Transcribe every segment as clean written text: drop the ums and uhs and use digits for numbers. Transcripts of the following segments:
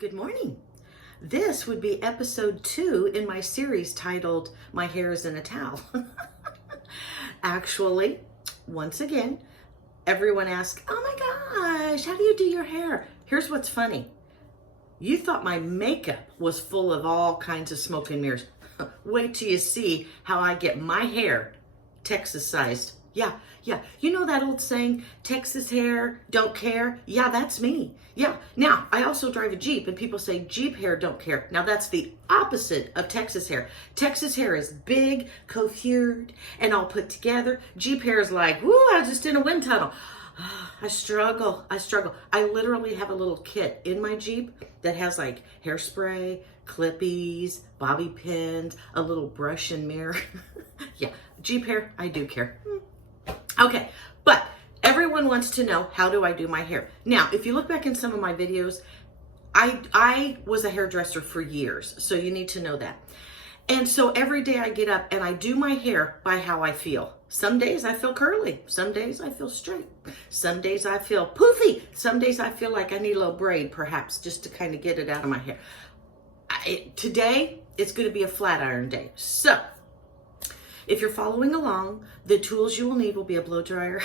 Good morning. This would be episode 2 in my series titled My Hair is in a Towel. Actually, once again, everyone asks, oh my gosh, how do you do your hair? Here's what's funny. You thought my makeup was full of all kinds of smoke and mirrors. Wait till you see how I get my hair Texas sized. Yeah. You know that old saying, Texas hair, don't care? Yeah, that's me. Yeah. Now, I also drive a Jeep, and people say Jeep hair don't care. Now, that's the opposite of Texas hair. Texas hair is big, coiffured, and all put together. Jeep hair is like, woo, I was just in a wind tunnel. I struggle. I literally have a little kit in my Jeep that has like hairspray, clippies, bobby pins, a little brush and mirror. Yeah, Jeep hair, I do care. Okay, but everyone wants to know, how do I do my hair? Now, if you look back in some of my videos, I was a hairdresser for years, so you need to know that. And so every day I get up and I do my hair by how I feel. Some days I feel curly. Some days I feel straight. Some days I feel poofy. Some days I feel like I need a little braid, perhaps, just to kind of get it out of my hair. Today, it's going to be a flat iron day. So, if you're following along, the tools you will need will be a blow dryer.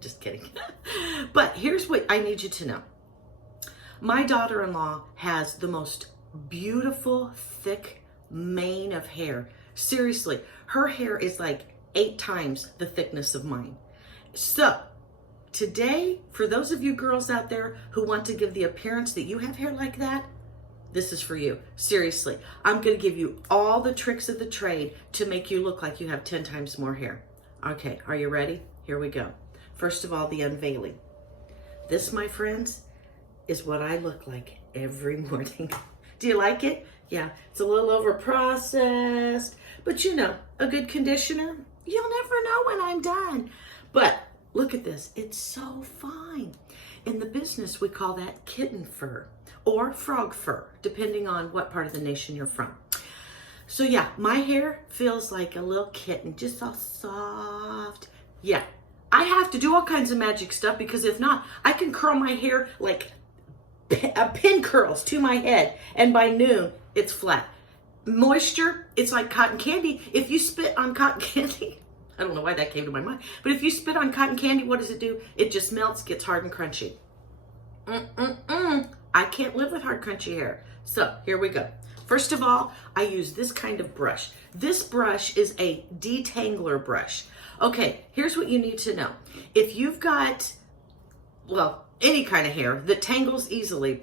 Just kidding. But here's what I need you to know. My daughter-in-law has the most beautiful, thick mane of hair. Seriously, her hair is like 8 times the thickness of mine. So, today, for those of you girls out there who want to give the appearance that you have hair like that, this is for you. Seriously, I'm going to give you all the tricks of the trade to make you look like you have 10 times more hair. Okay, are you ready? Here we go. First of all, the unveiling. This, my friends, is what I look like every morning. Do you like it? Yeah, it's a little over-processed, but you know, a good conditioner, you'll never know when I'm done. But look at this. It's so fine. In the business, we call that kitten fur or frog fur, depending on what part of the nation you're from. So yeah, my hair feels like a little kitten, just all soft. Yeah, I have to do all kinds of magic stuff because if not, I can curl my hair like pin curls to my head, and by noon, it's flat. Moisture, it's like cotton candy. If you spit on cotton candy, I don't know why that came to my mind, but if you spit on cotton candy, what does it do? It just melts, gets hard and crunchy. I can't live with hard, crunchy hair. So here we go. First of all, I use this kind of brush. This brush is a Detangler brush. Okay, here's what you need to know. If you've got, well, any kind of hair that tangles easily,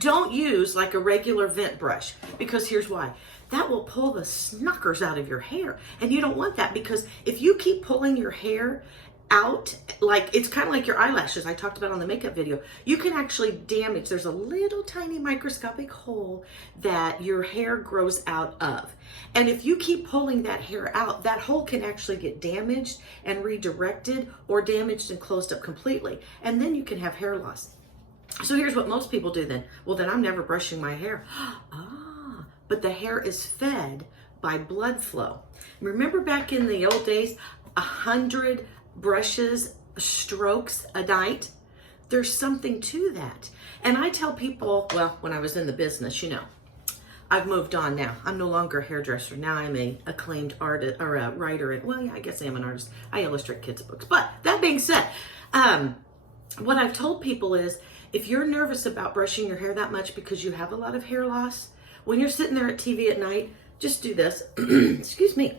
don't use like a regular vent brush, because here's why. That will pull the snuckers out of your hair, and you don't want that, because if you keep pulling your hair out, like it's kind of like your eyelashes I talked about on the makeup video, you can actually damage. There's a little tiny microscopic hole that your hair grows out of, and if you keep pulling that hair out, that hole can actually get damaged and redirected, or damaged and closed up completely, and then you can have hair loss. So here's what most people do then. Well, then I'm never brushing my hair. But the hair is fed by blood flow. Remember back in the old days, 100 brushes, strokes a night? There's something to that. And I tell people, well, when I was in the business, you know, I've moved on now. I'm no longer a hairdresser. Now I'm a acclaimed artist, or a writer. And well, yeah, I guess I am an artist. I illustrate kids' books. But that being said, what I've told people is, if you're nervous about brushing your hair that much because you have a lot of hair loss, when you're sitting there at TV at night, just do this. Excuse me.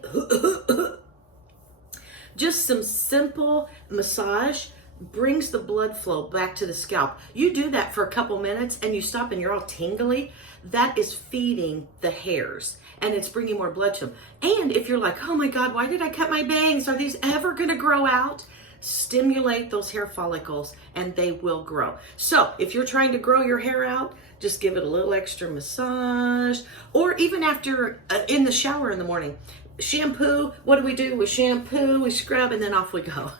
Just some simple massage brings the blood flow back to the scalp. You do that for a couple minutes and you stop and you're all tingly. That is feeding the hairs and it's bringing more blood to them. And if you're like, oh my God, why did I cut my bangs? Are these ever going to grow out? Stimulate those hair follicles and they will grow. So if you're trying to grow your hair out, just give it a little extra massage, or even after in the shower in the morning. Shampoo, what do? We shampoo, we scrub, and then off we go.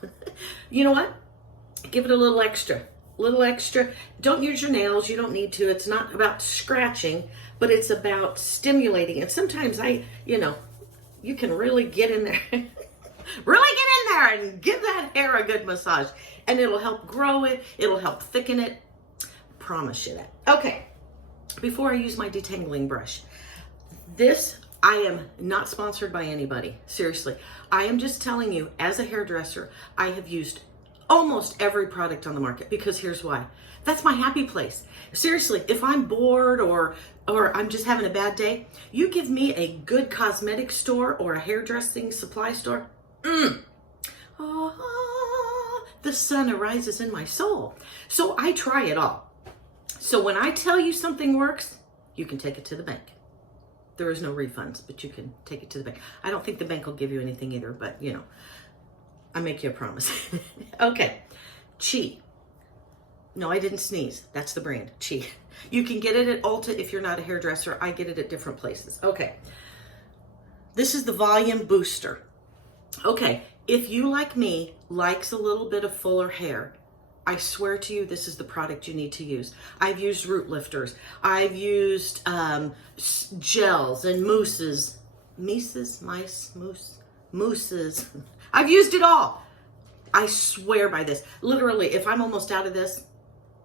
You know what? Give it a little extra. Don't use your nails. You don't need to. It's not about scratching, but it's about stimulating. And sometimes you can really get in there. Really get in there and give that hair a good massage. And it'll help grow it. It'll help thicken it. Promise you that. Okay. before I use my detangling brush. This, I am not sponsored by anybody. Seriously. I am just telling you, as a hairdresser, I have used almost every product on the market because here's why. That's my happy place. Seriously, if I'm bored or I'm just having a bad day, you give me a good cosmetic store or a hairdressing supply store, the sun arises in my soul. So I try it all. So when I tell you something works, you can take it to the bank. There is no refunds, but you can take it to the bank. I don't think the bank will give you anything either, but you know, I make you a promise. Okay, Chi. No, I didn't sneeze. That's the brand, Chi. You can get it at Ulta if you're not a hairdresser. I get it at different places. Okay, this is the volume booster. Okay, if you, like me, likes a little bit of fuller hair, I swear to you, this is the product you need to use. I've used root lifters. I've used gels and mousses. Mousses. I've used it all. I swear by this. Literally, if I'm almost out of this,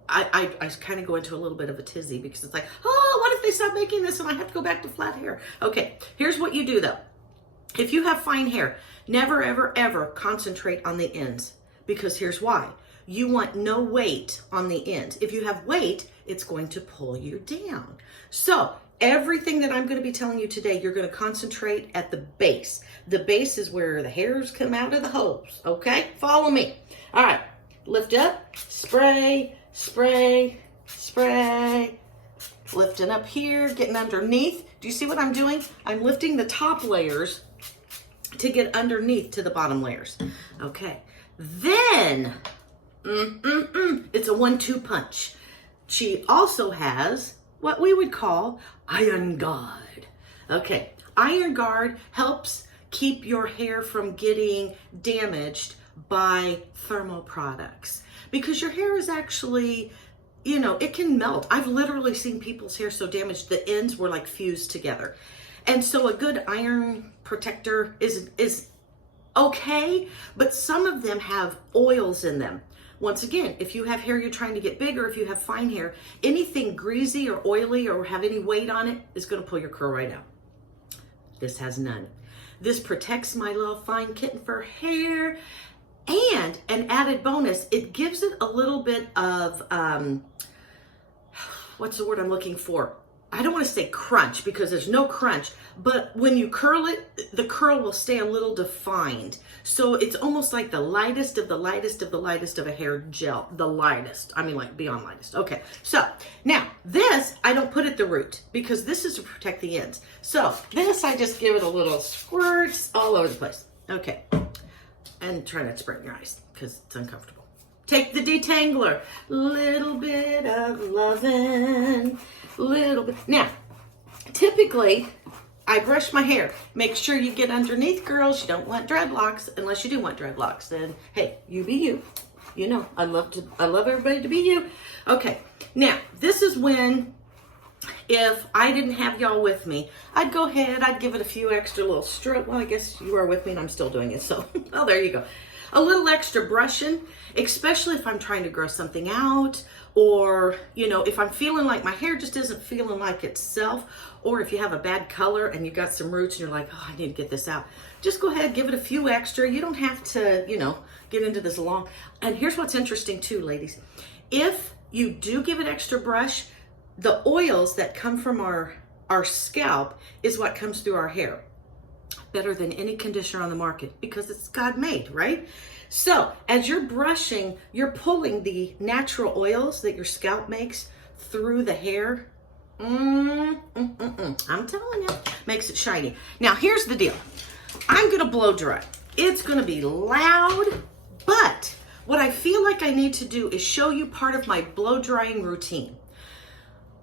I kind of go into a little bit of a tizzy because it's like, oh, what if they stop making this and I have to go back to flat hair? Okay, here's what you do though. If you have fine hair, never, ever, ever concentrate on the ends because here's why. You want no weight on the ends. If you have weight, it's going to pull you down. So everything that I'm going to be telling you today, you're going to concentrate at the base. The base is where the hairs come out of the holes. Okay? Follow me. All right. Lift up, spray, spray, spray. Lifting up here, getting underneath. Do you see what I'm doing? I'm lifting the top layers to get underneath to the bottom layers. Okay. Then, it's a 1-2 punch. She also has what we would call Iron Guard. Okay, Iron Guard helps keep your hair from getting damaged by thermal products because your hair is actually, you know, it can melt. I've literally seen people's hair so damaged the ends were like fused together. And so a good iron protector is okay, but some of them have oils in them. Once again, if you have hair you're trying to get bigger, if you have fine hair, anything greasy or oily or have any weight on it is going to pull your curl right out. This has none. This protects my little fine kitten fur hair. And an added bonus, it gives it a little bit of, what's the word I'm looking for? I don't want to say crunch because there's no crunch, but when you curl it, the curl will stay a little defined. So it's almost like the lightest of the lightest of the lightest of a hair gel. The lightest. I mean like beyond lightest. Okay. So now this, I don't put at the root because this is to protect the ends. So this, I just give it a little squirts all over the place. Okay. And try not to spray in your eyes because it's uncomfortable. Take the detangler. Little bit of lovin'. Little bit. Now, typically, I brush my hair. Make sure you get underneath, girls. You don't want dreadlocks unless you do want dreadlocks. Then, hey, you be you. You know, I love everybody to be you. Okay. Now, this is when, if I didn't have y'all with me, I'd go ahead, I'd give it a few extra little strokes. Well, I guess you are with me and I'm still doing it. So, oh, there you go. A little extra brushing, especially if I'm trying to grow something out, or, you know, if I'm feeling like my hair just isn't feeling like itself, or if you have a bad color and you got some roots and you're like, oh, I need to get this out. Just go ahead, give it a few extra. You don't have to, you know, get into this long. And here's what's interesting too, ladies. If you do give it extra brush, the oils that come from our scalp is what comes through our hair. Better than any conditioner on the market because it's God made, right? So as you're brushing, you're pulling the natural oils that your scalp makes through the hair. I'm telling you, makes it shiny. Now here's the deal. I'm gonna blow dry. It's gonna be loud, but what I feel like I need to do is show you part of my blow drying routine.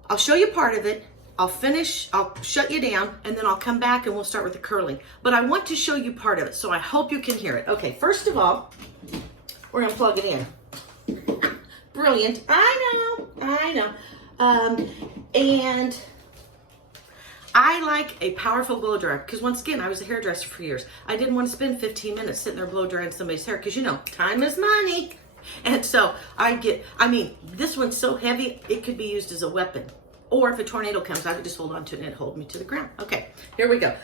I'll show you part of it. I'll finish, I'll shut you down, and then I'll come back and we'll start with the curling. But I want to show you part of it, so I hope you can hear it. Okay, first of all, we're gonna plug it in. Brilliant, I know. And I like a powerful blow dryer, because once again, I was a hairdresser for years. I didn't want to spend 15 minutes sitting there blow drying somebody's hair, because you know, time is money. And so this one's so heavy, it could be used as a weapon. Or if a tornado comes, I could just hold on to it and it'd hold me to the ground. Okay, here we go.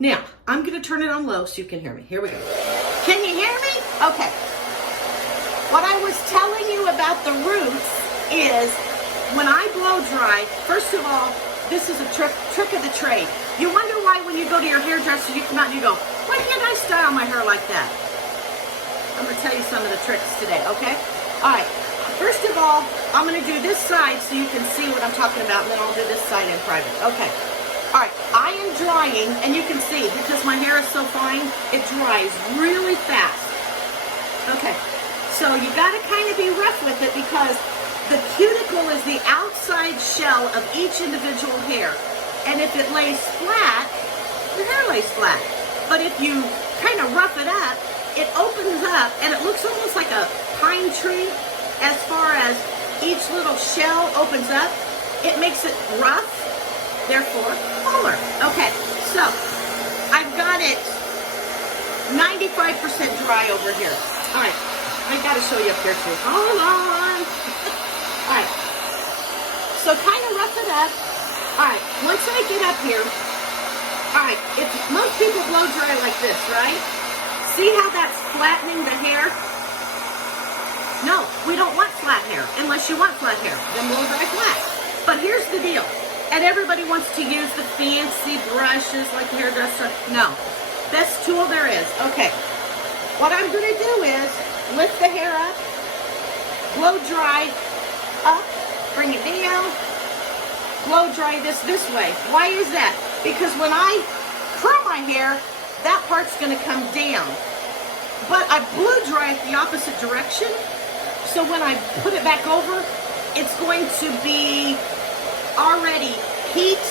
Now, I'm gonna turn it on low so you can hear me. Here we go. Can you hear me? Okay. What I was telling you about the roots is when I blow dry, first of all, this is a trick of the trade. You wonder why when you go to your hairdresser, you come out and you go, why can't I style my hair like that? I'm gonna tell you some of the tricks today, okay? All right, first of all, I'm gonna do this side so you can see what I'm talking about, and then I'll do this side in private, okay? All right, I am drying, and you can see, because my hair is so fine, it dries really fast. Okay, so you gotta kind of be rough with it because the cuticle is the outside shell of each individual hair. And if it lays flat, your hair lays flat. But if you kind of rough it up, it opens up, and it looks almost like a pine tree as far as each little shell opens up. It makes it rough, therefore fuller. Okay, so I've got it 95% dry over here. All right, I gotta show you up here too. Hold on. All right, so kind of rough it up. All right, once I get up here, all right, if most people blow dry like this, right? See how that's flattening the hair? No, we don't want flat hair unless you want flat hair. Then blow dry flat. But here's the deal. And everybody wants to use the fancy brushes like the hairdresser. No, best tool there is. Okay, what I'm gonna do is lift the hair up, blow dry up, bring it down, blow dry this way. Why is that? Because when I curl my hair, that part's gonna come down. But I blow dry it the opposite direction. So when I put it back over, it's going to be already heat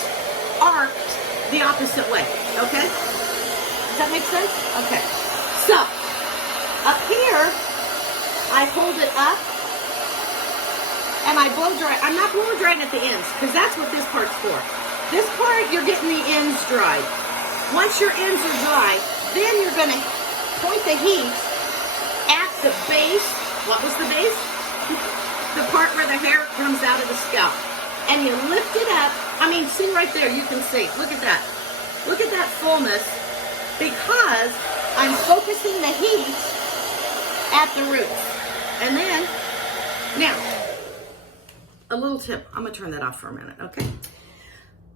arced the opposite way, okay? Does that make sense? Okay. So, up here, I hold it up, and I blow dry. I'm not blow drying at the ends, because that's what this part's for. This part, you're getting the ends dry. Once your ends are dry, then you're going to point the heat at the base. What was the base? The part where the hair comes out of the scalp. And you lift it up. I mean, see right there, you can see. Look at that. Look at that fullness, because I'm focusing the heat at the roots. And then, now, a little tip. I'm going to turn that off for a minute, okay?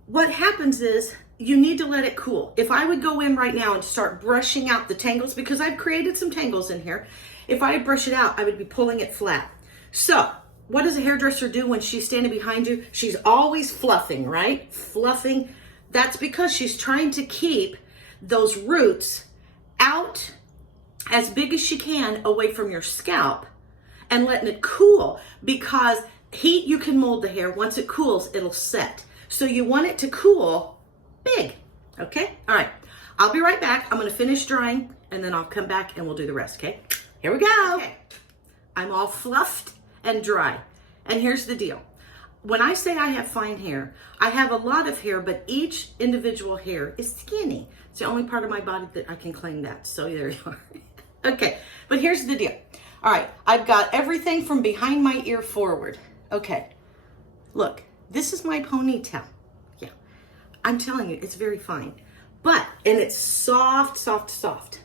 What happens is you need to let it cool. If I would go in right now and start brushing out the tangles, because I've created some tangles in here, if I brush it out, I would be pulling it flat. So, what does a hairdresser do when she's standing behind you? She's always fluffing, right? Fluffing. That's because she's trying to keep those roots out as big as she can away from your scalp and letting it cool, because heat, you can mold the hair. Once it cools, it'll set. So you want it to cool big, okay? All right, I'll be right back. I'm gonna finish drying, and then I'll come back and we'll do the rest, okay? Here we go. Okay. I'm all fluffed and dry. And here's the deal. When I say I have fine hair, I have a lot of hair, but each individual hair is skinny. It's the only part of my body that I can claim that. So there you are. Okay, but here's the deal. All right, I've got everything from behind my ear forward. Okay, look, this is my ponytail. Yeah, I'm telling you, it's very fine. And it's soft, soft, soft.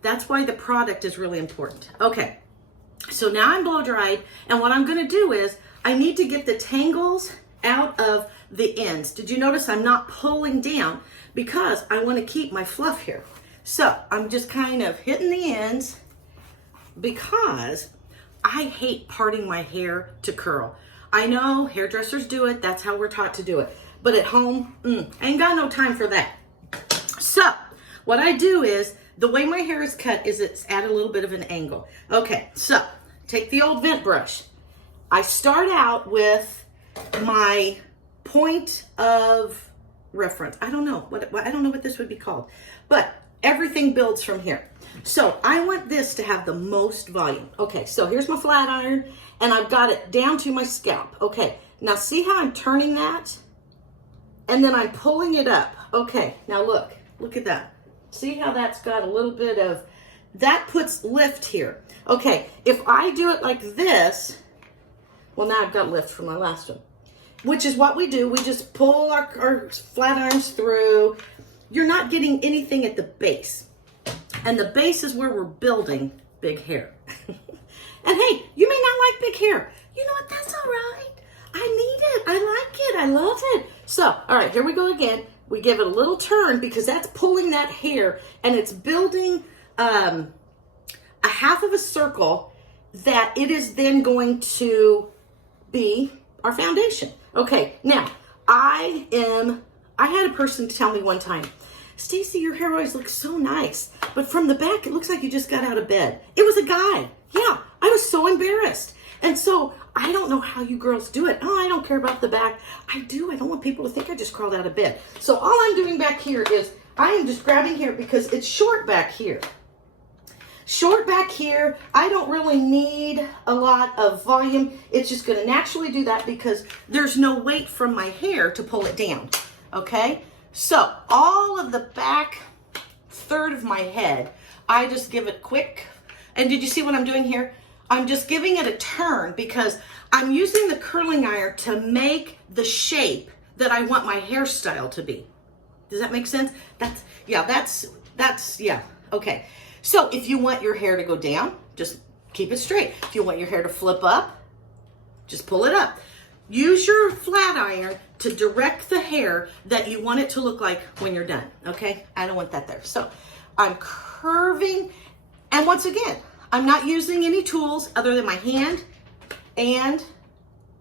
That's why the product is really important. Okay, so now I'm blow dried, and what I'm gonna do is I need to get the tangles out of the ends. Did you notice I'm not pulling down because I wanna keep my fluff here. So I'm just kind of hitting the ends because I hate parting my hair to curl. I know hairdressers do it, that's how we're taught to do it. But at home, I ain't got no time for that. So what I do is, the way my hair is cut is it's at a little bit of an angle. Okay, so take the old vent brush. I start out with my point of reference. I don't know what this would be called, but everything builds from here. So I want this to have the most volume. Okay, so here's my flat iron, and I've got it down to my scalp. Okay, now see how I'm turning that? And then I'm pulling it up. Okay, now look at that. See how that's got a little bit of, that puts lift here. Okay, if I do it like this, well, now I've got lift from my last one. which is what we do. We just pull our flat irons through. You're not getting anything at the base. And the base is where we're building big hair. And hey, you may not like big hair. You know what? That's all right. I need it. I like it. I love it. So, all right, here we go again. We give it a little turn because that's pulling that hair and it's building a half of a circle that it is then going to be our foundation. Okay, now I had a person tell me one time, Stacy, your hair always looks so nice, but from the back it looks like you just got out of bed. It was a guy. Yeah, I was so embarrassed. And so I don't know how you girls do it. Oh, I don't care about the back. I do. I don't want people to think I just crawled out of bed. So all I'm doing back here is I am just grabbing here because it's short back here. Short back here. I don't really need a lot of volume. It's just going to naturally do that because there's no weight from my hair to pull it down. Okay? So all of the back third of my head, I just give it quick. And did you see what I'm doing here? I'm just giving it a turn because I'm using the curling iron to make the shape that I want my hairstyle to be. Does that make sense? Yeah, okay. So if you want your hair to go down, just keep it straight. If you want your hair to flip up, just pull it up. Use your flat iron to direct the hair that you want it to look like when you're done, okay? I don't want that there. So I'm curving, and once again, I'm not using any tools other than my hand and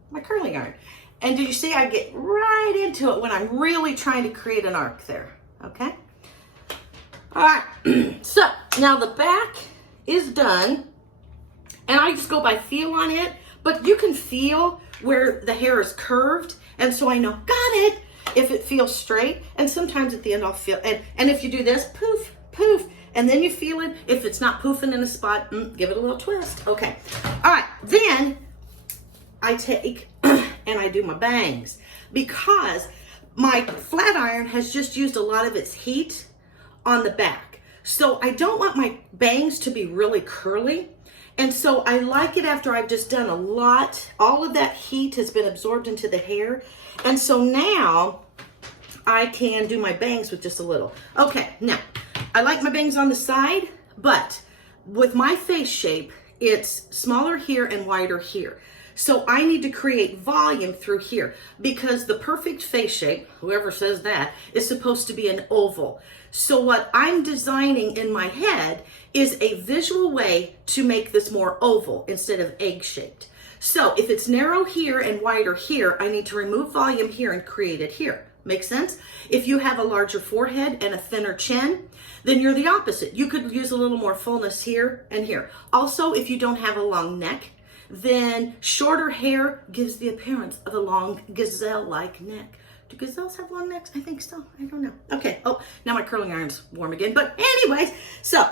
my curling iron. And did you see I get right into it when I'm really trying to create an arc there, okay? All right, so now the back is done, and I just go by feel on it, but you can feel where the hair is curved, and so I know, got it, if it feels straight, and sometimes at the end I'll feel, and if you do this, poof, poof, and then you feel it. If it's not poofing in a spot, give it a little twist. Okay. All right. Then I take and I do my bangs because my flat iron has just used a lot of its heat on the back. So I don't want my bangs to be really curly. And so I like it after I've just done a lot. All of that heat has been absorbed into the hair. And so now I can do my bangs with just a little. Okay. Now, I like my bangs on the side, but with my face shape, it's smaller here and wider here. So I need to create volume through here because the perfect face shape, whoever says that, is supposed to be an oval. So what I'm designing in my head is a visual way to make this more oval instead of egg-shaped. So if it's narrow here and wider here, I need to remove volume here and create it here. Make sense? If you have a larger forehead and a thinner chin, then you're the opposite. You could use a little more fullness here and here. Also, if you don't have a long neck, then shorter hair gives the appearance of a long gazelle-like neck. Do gazelles have long necks? I think so. I don't know. Okay. Oh, now my curling iron's warm again. But anyways, so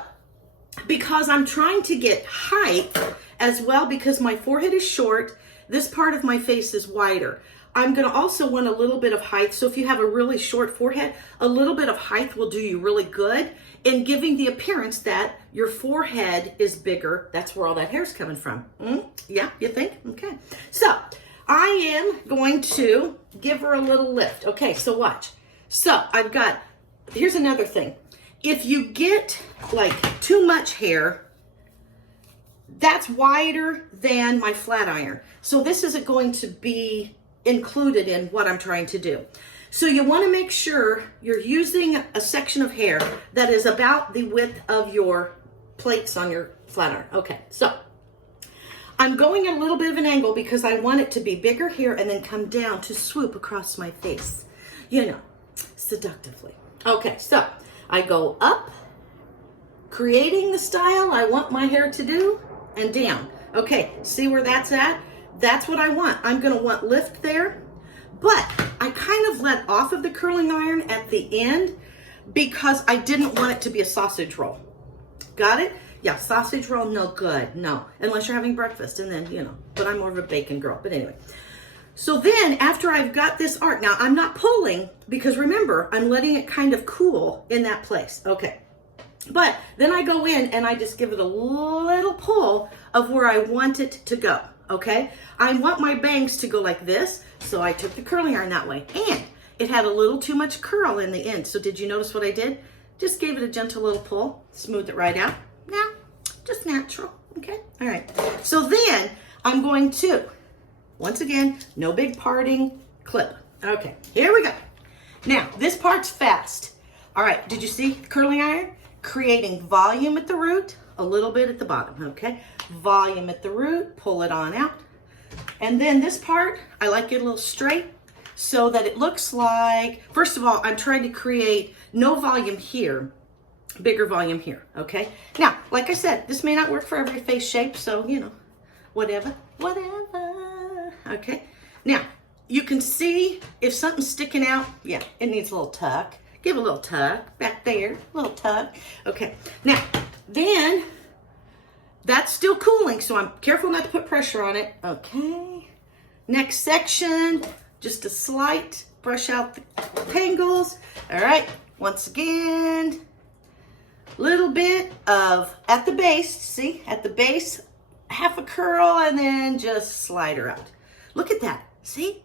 because I'm trying to get height as well, because my forehead is short, this part of my face is wider. I'm going to also want a little bit of height. So if you have a really short forehead, a little bit of height will do you really good in giving the appearance that your forehead is bigger. That's where all that hair's coming from. Yeah, you think? Okay. So I am going to give her a little lift. Okay, so watch. So I've got, here's another thing. If you get like too much hair, that's wider than my flat iron. So this isn't going to be included in what I'm trying to do. So you want to make sure you're using a section of hair that is about the width of your plates on your flat iron. Okay, so I'm going at a little bit of an angle because I want it to be bigger here and then come down to swoop across my face, you know, seductively. Okay, so I go up, creating the style I want my hair to do, and down. Okay, see where that's at? That's what I want. I'm going to want lift there, but I kind of let off of the curling iron at the end because I didn't want it to be a sausage roll. Got it? Yeah, sausage roll, no good. No, unless you're having breakfast, and then, you know, but I'm more of a bacon girl. But anyway, so then after I've got this arc, now I'm not pulling because remember, I'm letting it kind of cool in that place. Okay. But then I go in and I just give it a little pull of where I want it to go. okay? I want my bangs to go like this, so I took the curling iron that way. And it had a little too much curl in the end. So did you notice what I did? Just gave it a gentle little pull, smoothed it right out. Now, just natural, okay? All right, so then I'm going to, once again, no big parting, clip. Okay, here we go. Now, this part's fast. All right, did you see curling iron? Creating volume at the root, a little bit at the bottom, okay? Volume at the root, pull it on out. And then this part, I like it a little straight so that it looks like, first of all, I'm trying to create no volume here, bigger volume here, okay? Now, like I said, this may not work for every face shape, so, you know, whatever. Okay, now, you can see if something's sticking out, yeah, it needs a little tuck. Give a little tuck back there, a little tuck. Okay, now, then, that's still cooling, so I'm careful not to put pressure on it. Okay, next section, just a slight brush out the tangles. All right, once again, little bit of, at the base, see, at the base, half a curl, and then just slide her out. Look at that, see?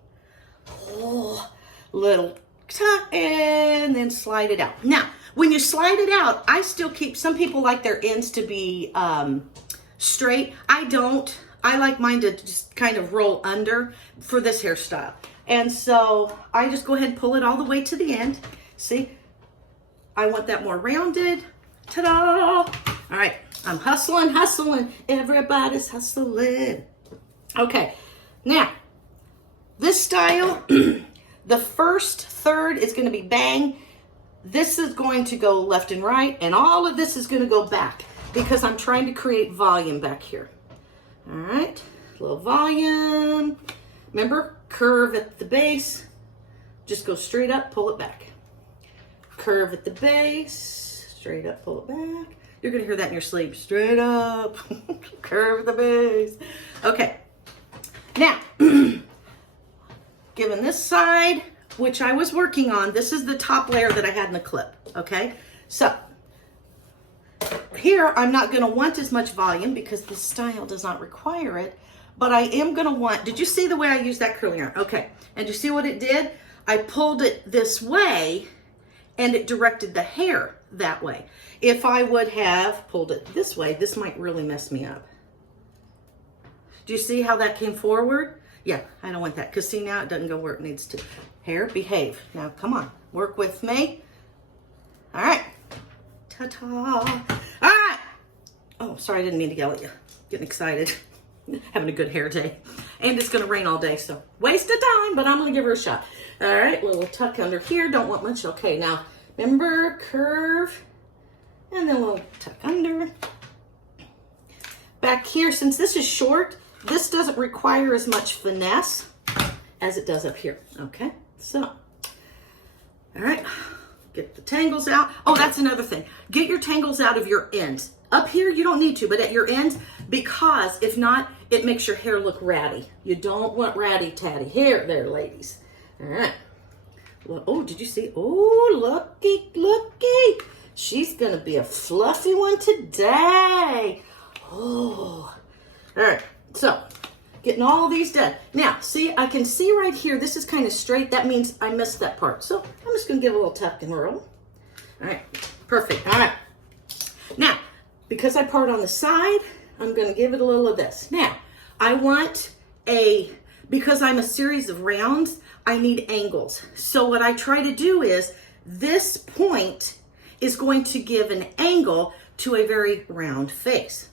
Oh, little tuck, and then slide it out. Now, when you slide it out, I still keep, some people like their ends to be straight. I don't. I like mine to just kind of roll under for this hairstyle. And so I just go ahead and pull it all the way to the end. See, I want that more rounded. Ta-da! All right, I'm hustling. Everybody's hustling. Okay, now, this style, the first third is going to be bang. This is going to go left and right, and all of this is going to go back because I'm trying to create volume back here. All right, a little volume. Remember, curve at the base. Just go straight up, pull it back. Curve at the base, straight up, pull it back. You're going to hear that in your sleep. Straight up, curve at the base. Okay, now, given this side, which I was working on, this is the top layer that I had in the clip, okay? So, here I'm not gonna want as much volume because this style does not require it, but I am gonna want, did you see the way I used that curling iron? Okay, and you see what it did? I pulled it this way and it directed the hair that way. If I would have pulled it this way, this might really mess me up. Do you see how that came forward? Yeah, I don't want that, because see now it doesn't go where it needs to. Hair, behave. Now, come on, work with me. All right. Ta-ta. All right. Oh, sorry, I didn't mean to yell at you. Getting excited. Having a good hair day. And it's going to rain all day, so waste of time, but I'm going to give her a shot. All right, little tuck under here. Don't want much. Okay, now, remember, curve, and then a little tuck under. Back here, since this is short, this doesn't require as much finesse as it does up here, okay? So, all right, get the tangles out. Oh, that's another thing. Get your tangles out of your ends. Up here, you don't need to, but at your ends, because if not, it makes your hair look ratty. You don't want ratty-tatty hair there, ladies. All right. Well, oh, did you see? Oh, looky. She's going to be a fluffy one today. Oh, all right. So, getting all these done. Now, see, I can see right here, this is kind of straight. That means I missed that part. So, I'm just going to give a little tuck and roll. All right, perfect. All right. Now, because I part on the side, I'm going to give it a little of this. Now, I want because I'm a series of rounds, I need angles. So, what I try to do is, this point is going to give an angle to a very round face.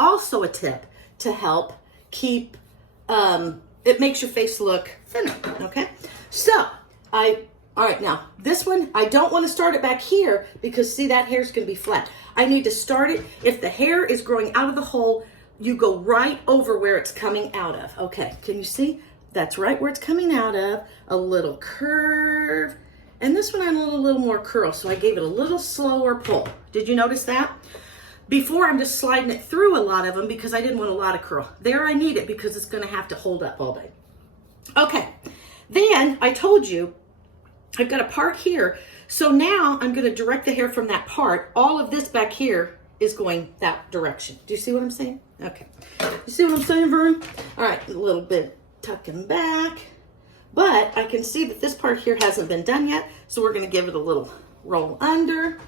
Also a tip to help keep, it makes your face look thinner, okay? So, all right, now, this one, I don't want to start it back here because, see, that hair's going to be flat. I need to start it, if the hair is growing out of the hole, you go right over where it's coming out of. Okay, can you see? That's right where it's coming out of. A little curve. And this one, I want a little more curl, so I gave it a little slower pull. Did you notice that? Before, I'm just sliding it through a lot of them because I didn't want a lot of curl. There, I need it because it's going to have to hold up all day. Okay, then I told you I've got a part here. So now I'm going to direct the hair from that part. All of this back here is going that direction. Do you see what I'm saying? Okay. You see what I'm saying, Vern? All right, a little bit tucking back. But I can see that this part here hasn't been done yet, so we're going to give it a little roll under.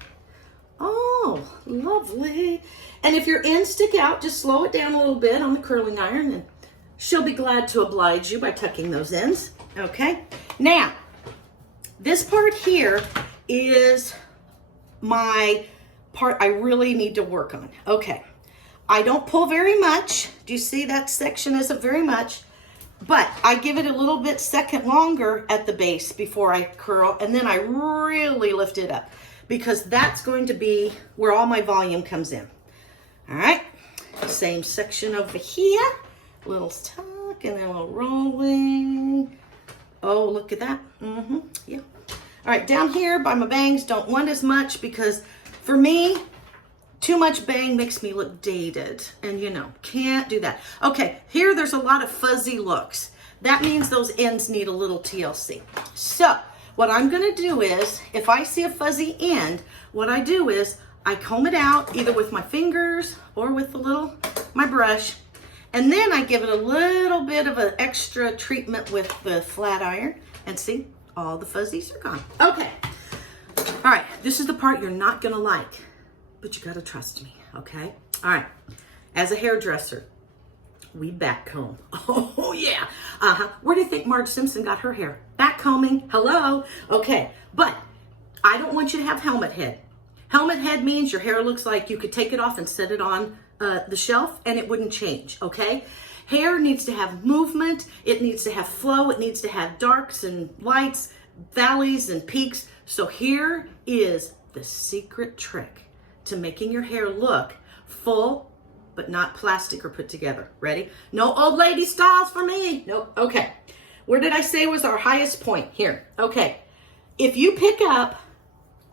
Oh, lovely. And if your ends stick out, just slow it down a little bit on the curling iron, and she'll be glad to oblige you by tucking those ends. Okay. Now, this part here is my part I really need to work on. Okay. I don't pull very much. Do you see that section isn't very much? But I give it a little bit second longer at the base before I curl, and then I really lift it up because that's going to be where all my volume comes in. All right, same section over here, little tuck and then a little rolling. Oh, look at that. Yeah. All right, down here by my bangs, don't want as much because for me, too much bang makes me look dated, and you know, can't do that. Okay, here there's a lot of fuzzy looks. That means those ends need a little TLC. So what I'm gonna do is, if I see a fuzzy end, what I do is I comb it out either with my fingers or with my brush, and then I give it a little bit of an extra treatment with the flat iron, and see, all the fuzzies are gone. Okay, all right, this is the part you're not gonna like. But you gotta trust me, okay? All right, as a hairdresser, we back comb. Oh yeah, where do you think Marge Simpson got her hair? Back combing, hello? Okay, but I don't want you to have helmet head. Helmet head means your hair looks like you could take it off and set it on the shelf and it wouldn't change, okay? Hair needs to have movement, it needs to have flow, it needs to have darks and lights, valleys and peaks. So here is the secret trick to making your hair look full, but not plastic or put together. Ready? No old lady styles for me. Nope. Okay. Where did I say was our highest point? Here. Okay. If you pick up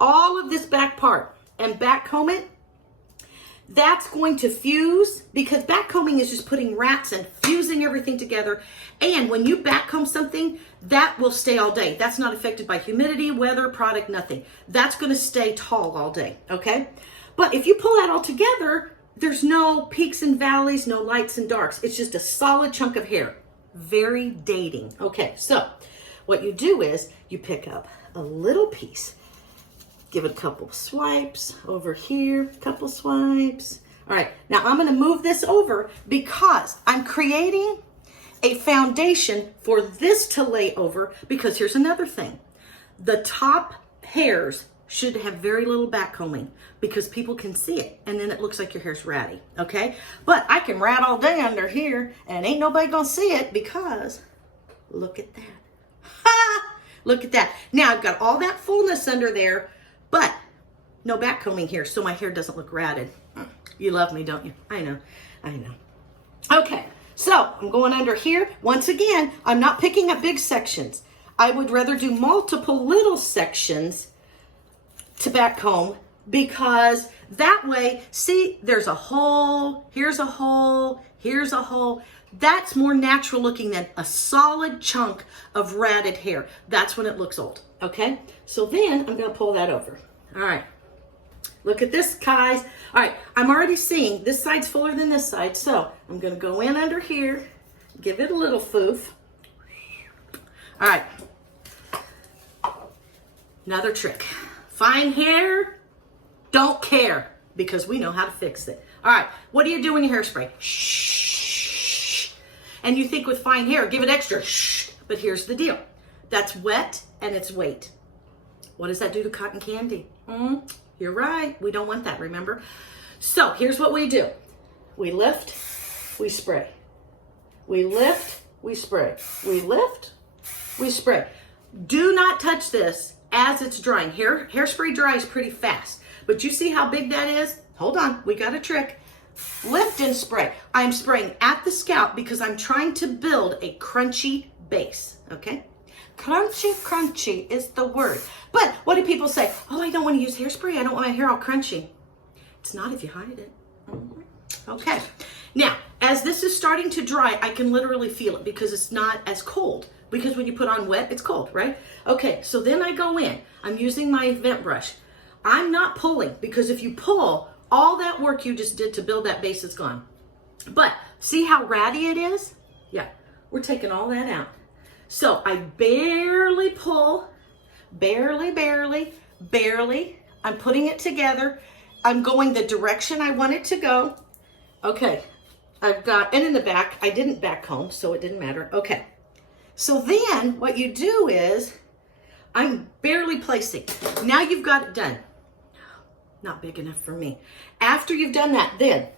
all of this back part and back comb it, that's going to fuse, because back combing is just putting rats and fusing everything together. And when you back comb something, that will stay all day. That's not affected by humidity, weather, product, nothing. That's going to stay tall all day. Okay. But if you pull that all together, there's no peaks and valleys, no lights and darks. It's just a solid chunk of hair. Very dating. Okay, so what you do is you pick up a little piece, give it a couple swipes over here, a couple swipes. All right, now I'm going to move this over because I'm creating a foundation for this to lay over, because here's another thing. The top hairs should have very little back combing because people can see it and then it looks like your hair's ratty, okay? But I can rat all day under here and ain't nobody gonna see it because look at that. Ha! Look at that. Now I've got all that fullness under there, but no back combing here, so my hair doesn't look ratted. You love me, don't you? I know, I know. Okay, so I'm going under here. Once again, I'm not picking up big sections. I would rather do multiple little sections to back comb, because that way, see, there's a hole, here's a hole, here's a hole. That's more natural looking than a solid chunk of ratted hair. That's when it looks old, okay? So then I'm gonna pull that over. All right, look at this, guys. All right, I'm already seeing this side's fuller than this side, so I'm gonna go in under here, give it a little foof. All right, another trick. Fine hair, don't care, because we know how to fix it. All right, what do you do when you hairspray? Shh. And you think with fine hair, give it extra shh. But here's the deal. That's wet and it's weight. What does that do to cotton candy? You're right, we don't want that, remember? So here's what we do. We lift, we spray. We lift, we spray. We lift, we spray. Do not touch this as it's drying. Hairspray dries pretty fast, but you see how big that is? Hold on, we got a trick. Lift and spray. I'm spraying at the scalp because I'm trying to build a crunchy base, okay? Crunchy, crunchy is the word. But what do people say? Oh, I don't want to use hairspray. I don't want my hair all crunchy. It's not if you hide it. Okay, now, as this is starting to dry, I can literally feel it because it's not as cold. Because when you put on wet, it's cold, right? Okay, so then I go in. I'm using my vent brush. I'm not pulling, because if you pull, All that work you just did to build that base is gone. But see how ratty it is? Yeah, we're taking all that out. So I barely pull, barely. I'm putting it together. I'm going the direction I want it to go. Okay, I've got, and in the back, I didn't back comb, so it didn't matter. Okay, so then what you do is, I'm barely placing. Now you've got it done. Not big enough for me. After you've done that, then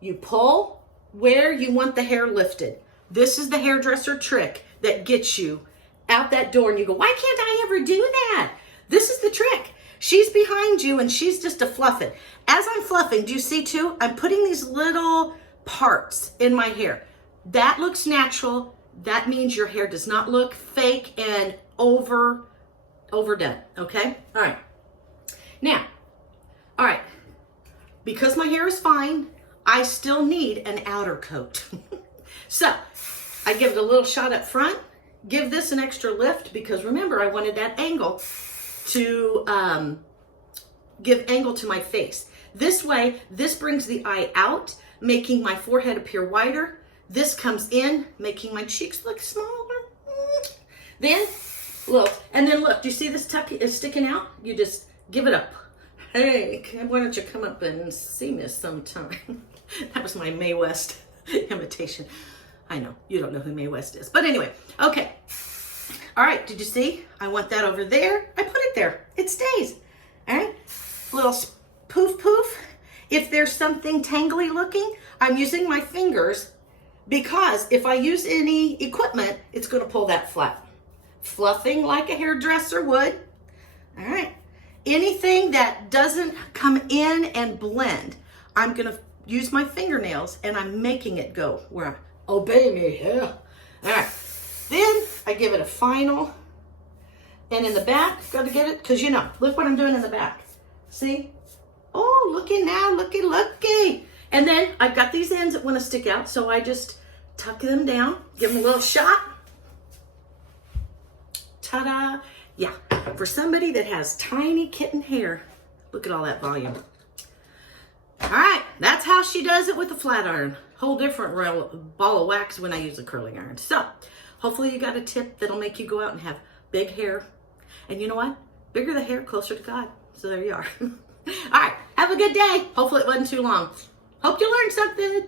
you pull where you want the hair lifted. This is the hairdresser trick that gets you out that door and you go, why can't I ever do that? This is the trick. She's behind you and she's just a fluffing. As I'm fluffing, do you see too? I'm putting these little parts in my hair. That looks natural. That means your hair does not look fake and overdone, okay? All right. Now, all right, because my hair is fine, I still need an outer coat. So I give it a little shot up front, give this an extra lift because remember I wanted that angle to give angle to my face. This way, this brings the eye out, making my forehead appear wider. This comes in, making my cheeks look smaller. Then, look, and then look, do you see this tuck is sticking out? You just give it up. Hey, why don't you come up and see me sometime? That was my Mae West imitation. I know, you don't know who Mae West is. But anyway, okay. All right, did you see? I want that over there. I put it there. It stays. All right, little poof. If there's something tangly looking, I'm using my fingers because if I use any equipment, it's going to pull that flat. Fluffing like a hairdresser would. All right. Anything that doesn't come in and blend, I'm going to use my fingernails and I'm making it go where obey me. Yeah. All right. Then I give it a final. And in the back, got to get it because you know, look what I'm doing in the back. See? Oh, looky now, looky. And then I've got these ends that want to stick out, so I just tuck them down, give them a little shot. Ta-da. Yeah, for somebody that has tiny kitten hair, look at all that volume. All right, that's how she does it with a flat iron. Whole different ball of wax when I use a curling iron. So, hopefully you got a tip that'll make you go out and have big hair. And you know what? Bigger the hair, closer to God. So there you are. All right, have a good day. Hopefully it wasn't too long. Hope you learned something.